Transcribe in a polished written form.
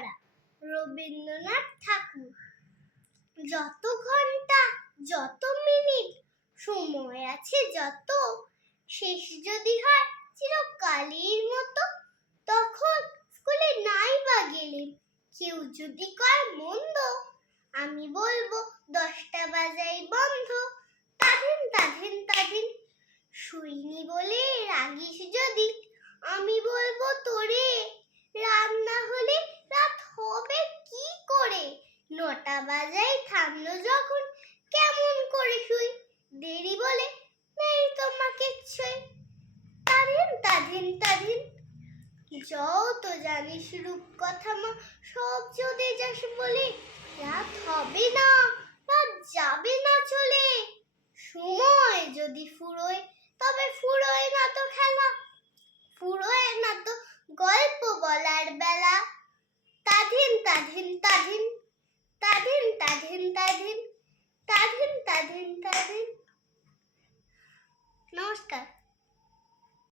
ছাড়া। রবীন্দ্রনাথ ঠাকুর। যত ঘন্টা, যত মিনিট, সময় আছে যত, শেষ যদি হয় চিরকালের মতো, তখন স্কুলে নাই বা গেলে কেউ যদি কয় মন্দ, আমি বলবো 10টা বাজাই বন্ধ। তাধিন তাধিন তাধিন, শুইনি বলে রাগিস যদি, আমি বলবো তোরে, রাত না হলে রাত হবে কি করে? 9টা বাজাই থামলো যখন, কেমন করে শুই? দেরি বলে নেই তোমাকে ছুঁই। তাধিন তাধিন তাধিন, যত জানিস রূপকথা মা, সব যদি যাস বলে, রাত হবে না, রাত যাবে না চলে। সময় যদি ফুরোয়, তবে ফুরোয় না তো খেলা, ফুরোয় না তো গল্প বলার বেলা। তাধিন তাধিন তাধিন, তাধিন তাধিন তাধিন, তাধিন তাধিন তাধিন। নমস্কার।